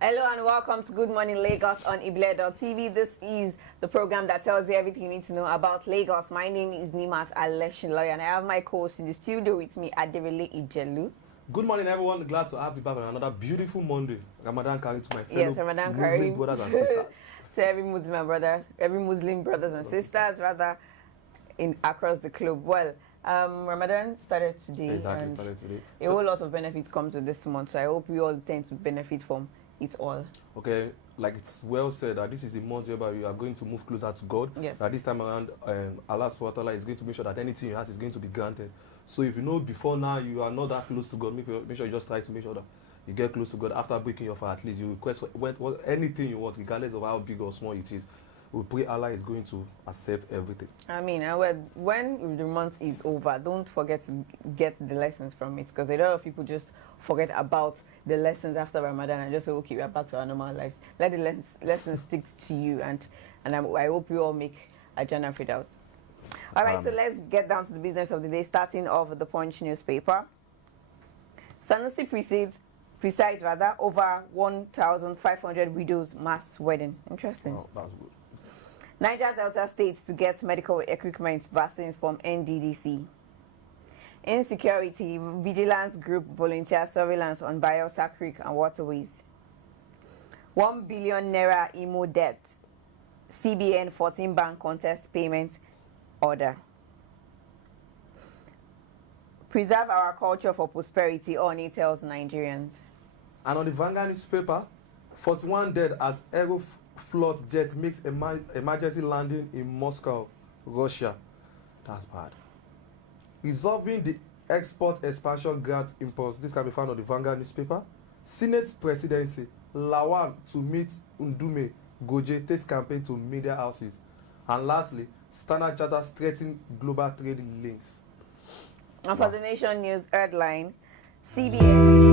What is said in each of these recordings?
Hello and welcome to Good Morning Lagos on Ibile.tv. This is the program that tells you everything you need to know about Lagos. My name is Nimat Aleshinloy and I have my co-host in the studio with me, Adewale Ijelu. Good morning, everyone. Glad to have you back on another beautiful Monday. Ramadan Kareem to my fellow Ramadan Muslim Kareem. brothers and sisters. To every Muslim brothers and sisters, rather, across the globe. Well, Ramadan started today. Exactly, started today. A whole lot of benefits come to this month, so I hope we all tend to benefit from it all. Okay, like it's well said that this is the month whereby you are going to move closer to God. Yes. That this time around, Allah subhanahu wa ta'ala is going to make sure that anything you ask is going to be granted. So if you know before now you are not that close to God, make sure you just try to make sure that you get close to God. After breaking your fast, at least you request for anything you want, regardless of how big or small it is. We pray Allah is going to accept everything. I mean, when the month is over, don't forget to get the lessons from it, because a lot of people just forget about the lessons after Ramadan and just say, okay, we're back to our normal lives. Let the lessons stick to you, and I hope you all make a Jannah Firdaus. All right, so let's get down to the business of the day, starting off with the Punch newspaper. Sanusi presides over 1,500 widows mass wedding. Interesting. Oh, that's good. Niger Delta states to get medical equipment vaccines from NDDC. Insecurity, vigilance group volunteer surveillance on Bayelsa Creek and waterways. 1 billion naira IMO debt. CBN 14 bank contest payment order. Preserve our culture for prosperity, Oni tells Nigerians. And on the Vanguard newspaper, 41 dead as Aeroflot jet makes emergency landing in Moscow, Russia. That's bad. Resolving the export expansion grant impulse. This can be found on the Vanguard newspaper. Senate presidency. Lawal to meet Ndume. Goje takes campaign to media houses. And lastly, Standard Chartered threatening global trade links. And for the Nation News headline, CBN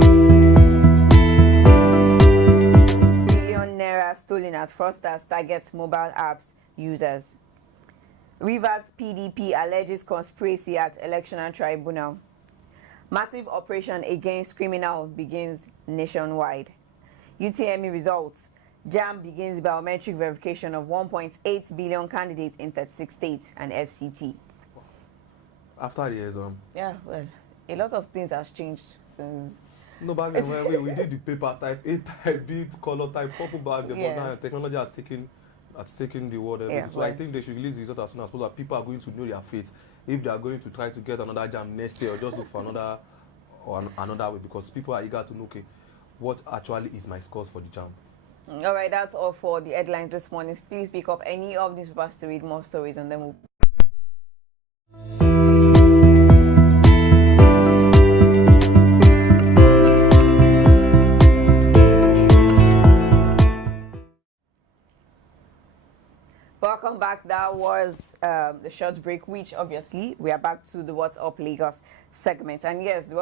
billion naira stolen at fraudsters targets mobile apps users. Rivers PDP alleges conspiracy at Electoral Tribunal. Massive operation against criminal begins nationwide. UTME results. JAM begins biometric verification of 1.8 billion candidates in 36 states and FCT. After the exam. Yeah, well, a lot of things has changed since. No, back then when we did the paper type, A type, B color type, purple back then, Yes. but now technology has taken the world. Yeah, So well. I think they should release the result as soon as possible. People are going to know their fate. If they are going to try to get another jam next year, or just look for another way, because people are eager to know, okay, what actually is my scores for the jam. All right, that's all for the headlines this morning. Please pick up any of these papers to read more stories, and then we'll. Welcome back. That was the short break, which obviously we are back to the What's Up Lagos segment. And yes, the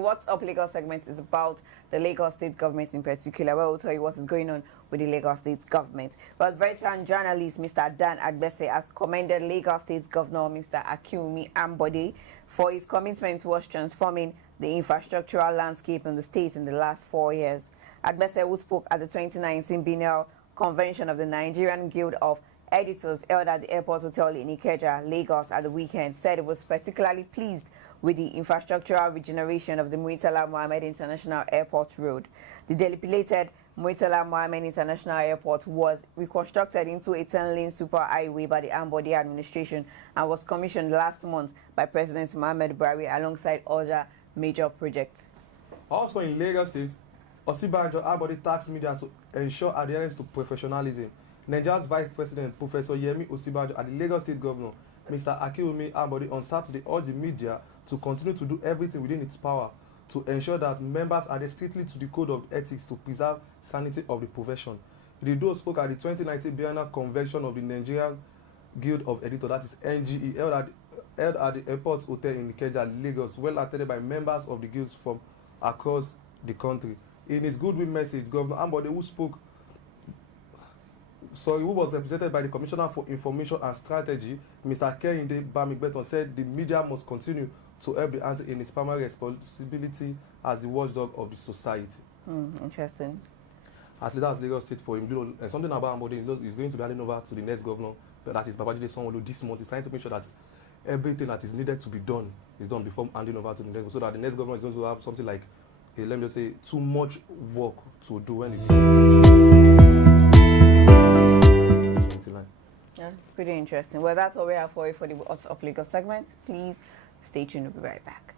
What's Up Lagos segment is about the Lagos State government in particular, where we'll tell you what is going on with the Lagos State government. But veteran journalist Mr. Dan Agbese has commended Lagos State Governor Mr. Akinwumi Ambode for his commitment towards transforming the infrastructural landscape in the state in the last 4 years. Agbese, who spoke at the 2019 biennial convention of the Nigerian Guild of Editors held at the Airport Hotel in Ikeja, Lagos at the weekend, said it was particularly pleased with the infrastructural regeneration of the Murtala Mohammed International Airport Road. The dilapidated Murtala Mohammed International Airport was reconstructed into a 10-lane superhighway by the Ambode administration and was commissioned last month by President Muhammadu Buhari alongside other major projects. Also in Lagos State, Osibanjo Ambode tasked media to ensure adherence to professionalism. Nigeria's Vice President, Professor Yemi Osibanjo, and the Lagos State Governor, Mr. Akinwumi Ambode, on Saturday urged the media to continue to do everything within its power to ensure that members adhere strictly to the code of ethics to preserve sanity of the profession. The duo spoke at the 2019 biennial convention of the Nigerian Guild of Editors, that is NGE, held at the Airport Hotel in Ikeja, Lagos, well attended by members of the guilds from across the country. In his goodwill message, Governor Ambode, who was represented by the Commissioner for Information and Strategy, Mr. Kehinde Bamigbeton, said the media must continue to help the anti in its primary responsibility as the watchdog of the society. Interesting. As leader as Lagos State for him, something about Ambode is going to be handing over to the next governor, that is Babajide Sanwo-Olu this month. He's trying to make sure that everything that is needed to be done is done before handing over to the next, so that the next governor is going to have something like, let me just say, too much work to do when it's 29. Yeah, pretty interesting. Well, that's all we have for you for the What's Up Lagos segment. Please stay tuned. We'll be right back.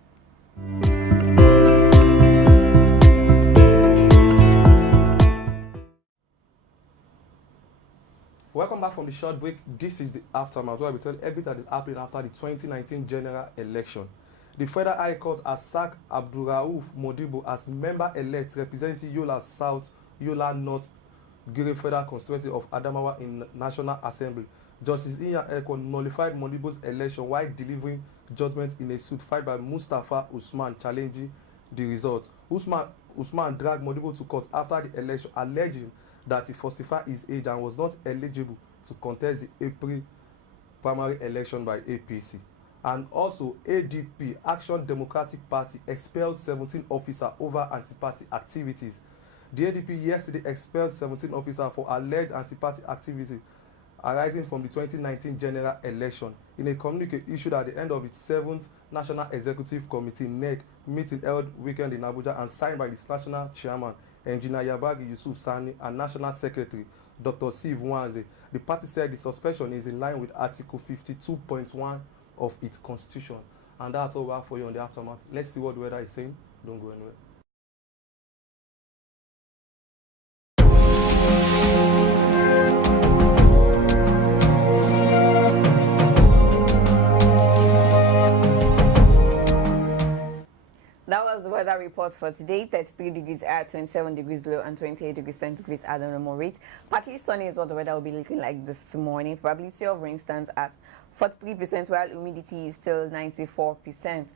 Welcome back from the short break. This is the aftermath, where we tell everything that is happening after the 2019 general election. The Federal High Court has sacked Abdulrauf Modibo as member-elect representing Yola South, Yola North, Gire Federal Constituency of Adamawa in National Assembly. Justice Iya Eko nullified Modibo's election while delivering judgment in a suit filed by Mustafa Usman challenging the result. Usman dragged Modibo to court after the election, alleging that he falsified his age and was not eligible to contest the April primary election by APC. And also, ADP, Action Democratic Party, expelled 17 officers over anti-party activities. The ADP yesterday expelled 17 officers for alleged anti-party activity arising from the 2019 general election. In a communique issued at the end of its 7th National Executive Committee (NEC) meeting held weekend in Abuja and signed by its national chairman, Engineer Yabagi Yusuf Sani, and National Secretary, Dr. Steve Wanze, the party said the suspension is in line with Article 52.1 of its constitution. And that's all we have for you on the aftermath. Let's see what the weather is saying. Don't go anywhere. That was the weather report for today. 33 degrees at 27 degrees low and 28 degrees centigrade at the normal rate. Partly sunny is what the weather will be looking like this morning. Probability of rain stands at 43%, while humidity is still 94%.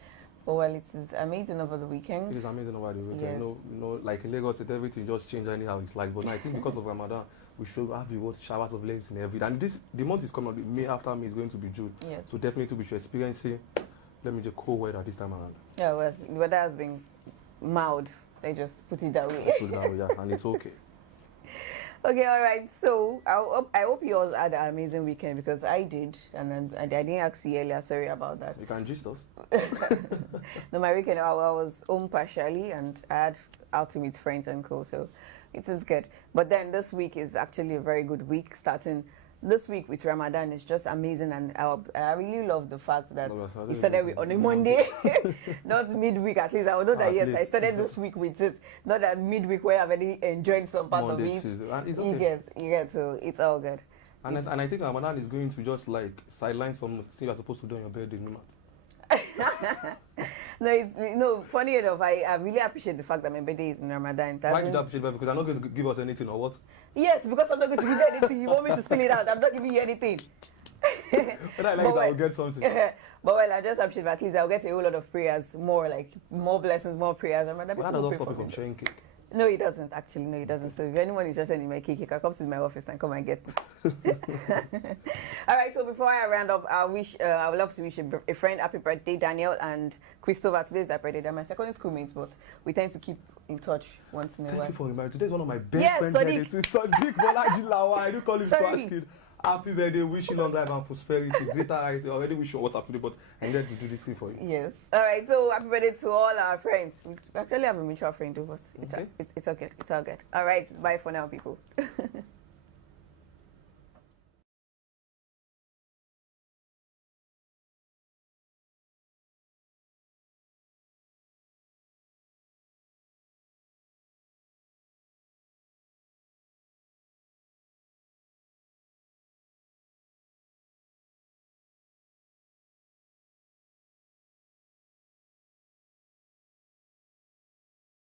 But well, it is amazing over the weekend. It is amazing over the weekend. Yes. You know, like in Lagos, everything just changed anyhow it's like. But now I think because of Ramadan, we should have the showers of rain in every day. And the month is coming up. May after May is going to be June. Yes. So definitely we should experiencing, let me just cold weather this time around. Yeah, well, the weather has been mild. They just put it that way. Put it that way, yeah, and it's okay. Okay, all right. So I hope you all had an amazing weekend, because I did, and I didn't ask you earlier. Sorry about that. You can gist us. No, my weekend I was home partially, and I had outing with friends and co. So it is good. But then this week is actually a very good week. Starting this week with Ramadan is just amazing, and I really love the fact that it started on a Monday, not midweek. At least I would know that yes, I started this week with it, not that midweek where I've already enjoyed some part Monday, of it. Tuesday. And it's okay. You get, so it's all good. And I think Ramadan is going to just like sideline some things you're supposed to do on your birthday, no matter. No, funny enough, I really appreciate the fact that my birthday is in Ramadan. Why did you appreciate that? Because I'm not going to give us anything, or what? Yes, because I'm not going to give you anything. You want me to spill it out? I'm not giving you anything. When I like it, I'll get something. But well, I just appreciate that at least I'll get a whole lot of prayers, more blessings, more prayers. Well, that doesn't stop you from sharing cake. No, it doesn't. Actually, no, it doesn't. So if anyone is interested in my cake, you can come to my office and come and get it. All right. So before I round up, I would love to wish a friend happy birthday, Daniel and Christopher. Today's their birthday. They're my secondary schoolmates, but we tend to keep in touch once in a while. Thank you for reminding. Today's one of my best friends' birthdays. Sadiq Bolaji Lawa. I do call him Swag Kid. Happy birthday, wishing long life and prosperity, greater heights. I already wish you what's up today, but I'm here to do this thing for you. Yes. All right. So happy birthday to all our friends. We actually have a mutual friend too, but it's okay. It's all good. All right. Bye for now, people.